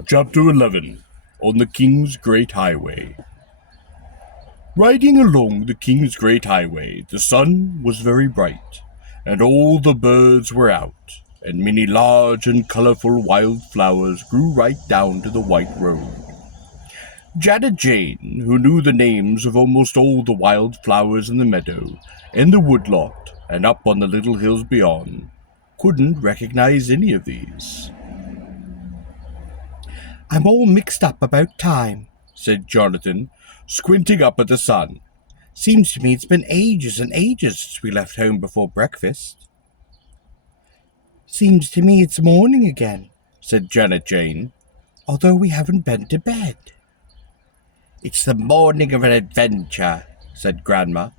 Chapter 11. On the King's Great Highway. Riding along the King's Great Highway, the sun was very bright, and all the birds were out, and many large and colorful wild flowers grew right down to the white road. Janet Jane, who knew the names of almost all the wild flowers in the meadow, in the woodlot, and up on the little hills beyond, couldn't recognize any of these. "I'm all mixed up about time," said Jonathan, squinting up at the sun. "Seems to me it's been ages and ages since we left home before breakfast." "Seems to me it's morning again," said Janet Jane, "although we haven't been to bed." "It's the morning of an adventure," said Grandma,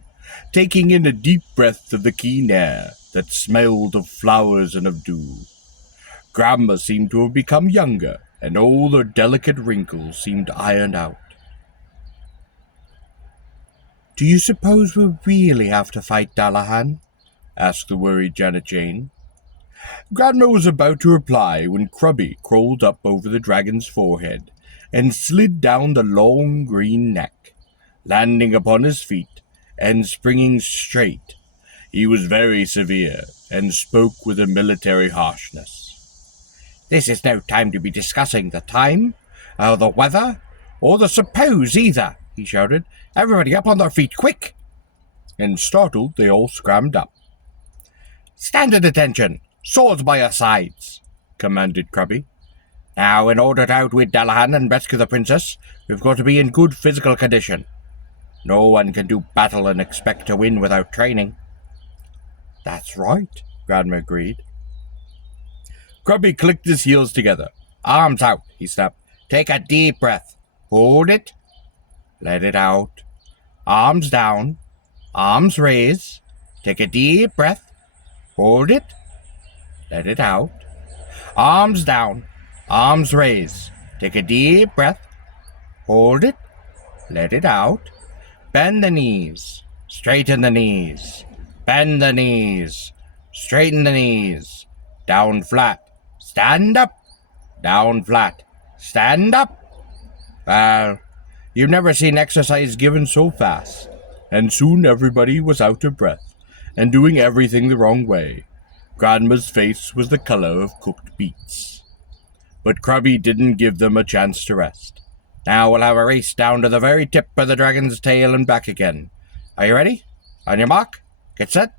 taking in a deep breath of the keen air that smelled of flowers and of dew. Grandma seemed to have become younger, and all her delicate wrinkles seemed ironed out. "Do you suppose we'll really have to fight Dullahan?" asked the worried Janet Jane. Grandma was about to reply when Krubby crawled up over the dragon's forehead and slid down the long green neck, landing upon his feet and springing straight. He was very severe and spoke with a military harshness. "This is no time to be discussing the time, or the weather, or the suppose either," he shouted. "Everybody up on their feet, quick!" And startled, they all scrambled up. "Stand at attention, swords by your sides," commanded Krubby. "Now, in order to outwit Dullahan and rescue the princess, we've got to be in good physical condition. No one can do battle and expect to win without training." "That's right," Grandma agreed. Krubby clicked his heels together. "Arms out," he snapped. "Take a deep breath. Hold it. Let it out. Arms down. Arms raise. Take a deep breath. Hold it. Let it out. Arms down. Arms raise. Take a deep breath. Hold it. Let it out. Bend the knees. Straighten the knees. Bend the knees. Straighten the knees. Down flat. Stand up. Down flat. Stand up. Well, you've never seen exercise given so fast. And soon everybody was out of breath and doing everything the wrong way. Grandma's face was the color of cooked beets. But Krubby didn't give them a chance to rest. "Now we'll have a race down to the very tip of the dragon's tail and back again. Are you ready? On your mark, get set,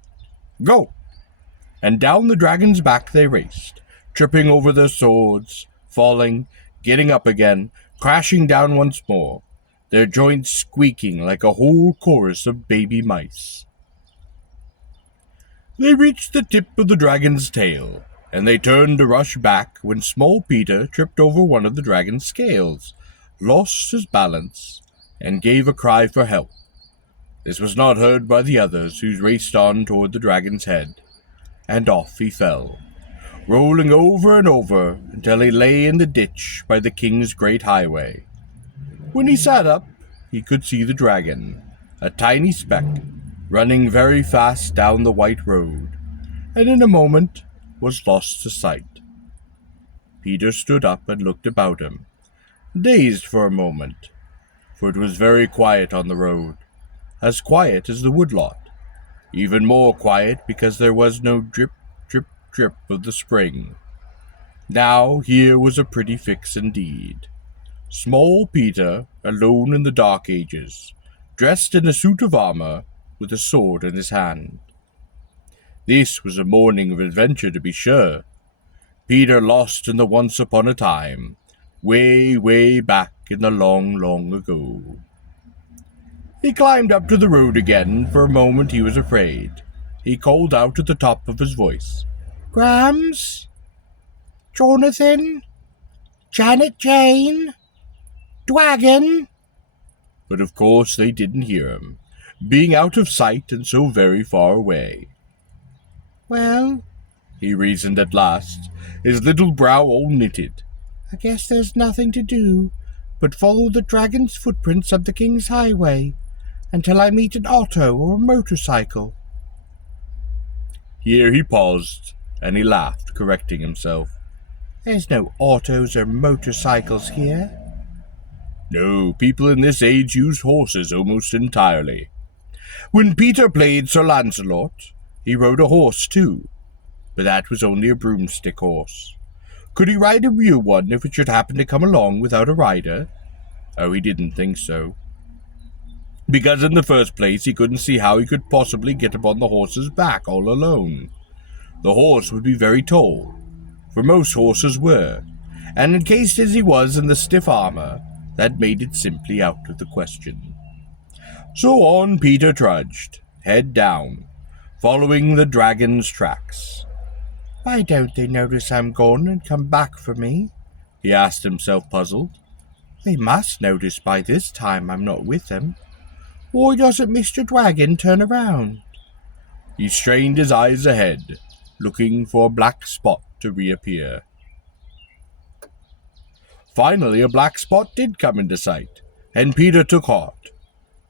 go!" And down the dragon's back they raced, tripping over their swords, falling, getting up again, crashing down once more, their joints squeaking like a whole chorus of baby mice. They reached the tip of the dragon's tail, and they turned to rush back when small Peter tripped over one of the dragon's scales, lost his balance, and gave a cry for help. This was not heard by the others, who raced on toward the dragon's head, and off he fell, rolling over and over until he lay in the ditch by the King's Great Highway. When he sat up, he could see the dragon, a tiny speck, running very fast down the white road, and in a moment was lost to sight. Peter stood up and looked about him, dazed for a moment, for it was very quiet on the road, as quiet as the woodlot, even more quiet because there was no drip, drip, drip of the spring. Now here was a pretty fix indeed. Small Peter, alone in the Dark Ages, dressed in a suit of armor, with a sword in his hand. This was a morning of adventure, to be sure. Peter lost in the once upon a time, way, way back in the long, long ago. He climbed up to the road again. For a moment he was afraid. He called out at the top of his voice, "Grams? Jonathan? Janet Jane? Dwagon?" But of course they didn't hear him, being out of sight and so very far away. "Well," he reasoned at last, his little brow all knitted, "I guess there's nothing to do but follow the dragon's footprints up the King's Highway until I meet an auto or a motorcycle." Here he paused, and he laughed, correcting himself. There's no autos or motorcycles here. No, people in this age used horses almost entirely. When Peter played Sir Lancelot, he rode a horse too, but that was only a broomstick horse. Could he ride a real one if it should happen to come along without a rider? Oh, he didn't think so. Because in the first place, he couldn't see how he could possibly get upon the horse's back all alone. The horse would be very tall, for most horses were, and encased as he was in the stiff armor, that made it simply out of the question. So on Peter trudged, head down, following the dragon's tracks. Why don't they notice I'm gone and come back for me? He asked himself, puzzled. They must notice by this time I'm not with them. Why doesn't Mr. Dragon turn around? He strained his eyes ahead, looking for a black spot to reappear. Finally, a black spot did come into sight, and Peter took heart.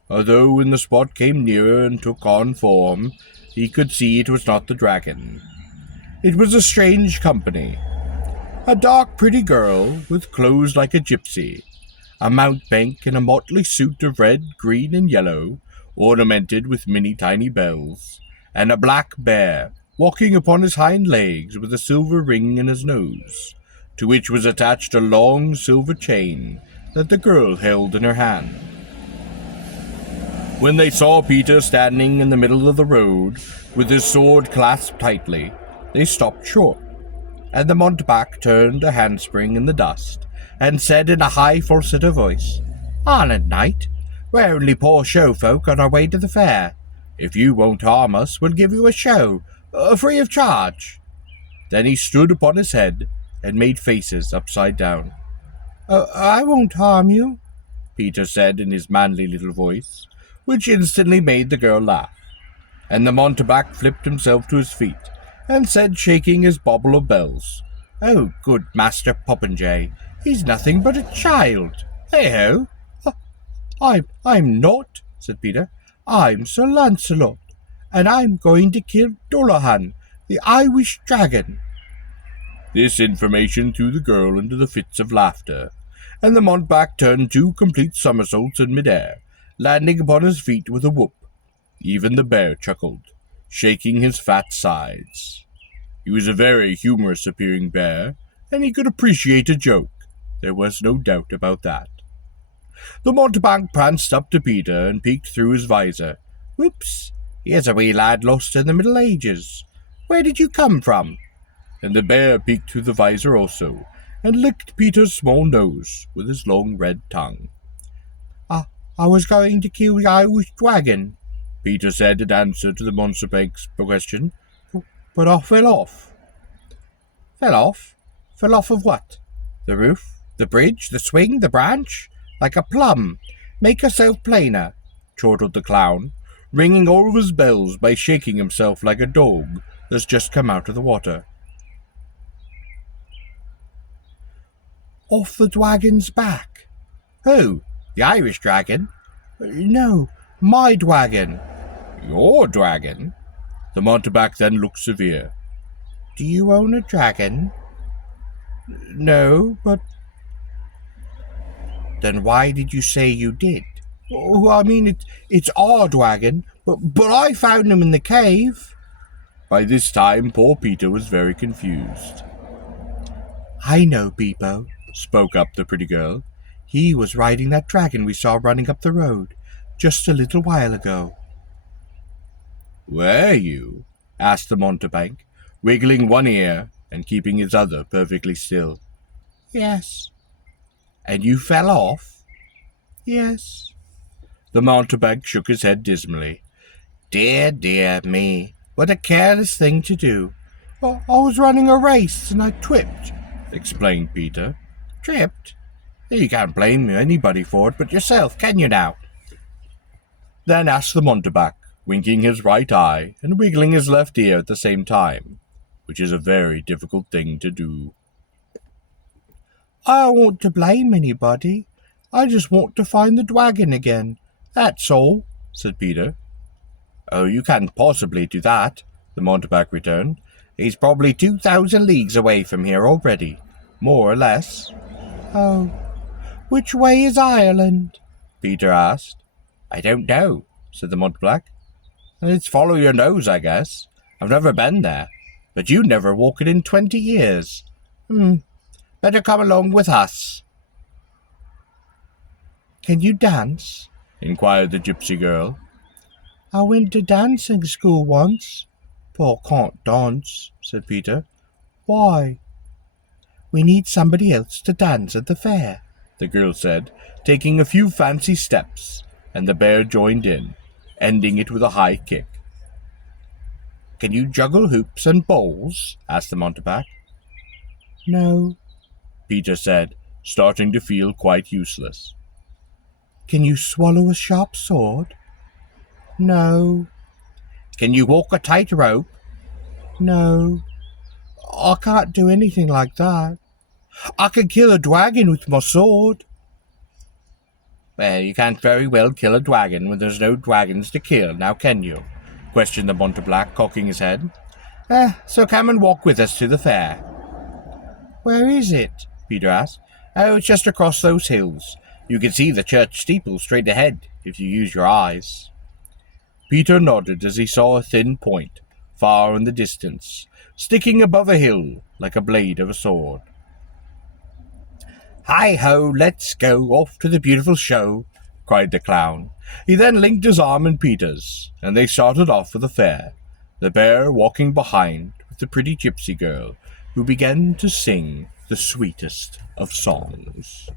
Although when the spot came nearer and took on form, he could see it was not the dragon. It was a strange company. A dark, pretty girl with clothes like a gypsy, a mountebank in a motley suit of red, green, and yellow, ornamented with many tiny bells, and a black bear walking upon his hind legs with a silver ring in his nose, to which was attached a long silver chain that the girl held in her hand. When they saw Peter standing in the middle of the road with his sword clasped tightly, they stopped short, and the mountebank turned a handspring in the dust and said in a high falsetto voice, "Honoured knight, we're only poor show folk on our way to the fair. If you won't harm us, we'll give you a show, free of charge." Then he stood upon his head and made faces upside down. I won't harm you," Peter said in his manly little voice, which instantly made the girl laugh, and the mountebank flipped himself to his feet and said, shaking his bauble of bells, "Oh, good Master Popinjay, he's nothing but a child. Hey-ho!" I'm not," said Peter. "I'm Sir Lancelot, and I'm going to kill Dullahan, the Irish dragon." This information threw the girl into the fits of laughter, and the mountebank turned 2 complete somersaults in mid-air, landing upon his feet with a whoop. Even the bear chuckled, shaking his fat sides. He was a very humorous-appearing bear, and he could appreciate a joke. There was no doubt about that. The mountebank pranced up to Peter and peeked through his visor. "Whoops, here's a wee lad lost in the Middle Ages. Where did you come from?" And the bear peeked through the visor also, and licked Peter's small nose with his long red tongue. I was going to kill the Irish dragon," Peter said in answer to the mountebank's question, "but I fell off." "Fell off? Fell off of what? The roof, the bridge, the swing, the branch? Like a plum. Make yourself plainer," chortled the clown, ringing all of his bells by shaking himself like a dog that's just come out of the water. "Off the dragon's back." "Who? The Irish dragon?" "No, my dragon." "Your dragon?" The mountebank then looked severe. "Do you own a dragon?" "No, but—" "Then why did you say you did?" "Oh, I mean, it's our dragon, but I found him in the cave." By this time, poor Peter was very confused. "I know, Peepo," spoke up the pretty girl. "He was riding that dragon we saw running up the road just a little while ago." "Were you?" asked the mountebank, wiggling one ear and keeping his other perfectly still. "Yes." "And you fell off?" "Yes." The mountebank shook his head dismally. "Dear, dear me, what a careless thing to do. I was running a race and I tripped," explained Peter. "Tripped? You can't blame anybody for it but yourself, can you now?" Then asked the mountebank, winking his right eye and wiggling his left ear at the same time, which is a very difficult thing to do. "I don't want to blame anybody. I just want to find the dragon again. That's all," said Peter. "Oh, you can't possibly do that," the mountebank returned. "He's probably 2,000 leagues away from here already. more or less. Oh, which way is Ireland? Peter asked. I don't know, said the Mountebank. It's follow your nose, I guess. I've never been there, but you never walked it in 20 years. Better come along with us. Can you dance? Inquired the gypsy girl. I went to dancing school once, but I can't dance, said Peter. Why? We need somebody else to dance at the fair, the girl said, taking a few fancy steps, and the bear joined in, ending it with a high kick. Can you juggle hoops and balls? Asked the Mountebank. No, Peter said, starting to feel quite useless. Can you swallow a sharp sword? No. Can you walk a tightrope? No. I can't do anything like that. I can kill a dragon with my sword. Well, you can't very well kill a dragon when there's no dragons to kill, now can you? Questioned the Mountebank, cocking his head. So come and walk with us to the fair. Where is it? Peter asked. Oh, it's just across those hills. You can see the church steeple straight ahead, if you use your eyes. Peter nodded as he saw a thin point, far in the distance, sticking above a hill like a blade of a sword. Hi-ho, let's go off to the beautiful show, cried the clown. He then linked his arm in Peter's, and they started off for the fair, the bear walking behind with the pretty gypsy girl, who began to sing the sweetest of songs.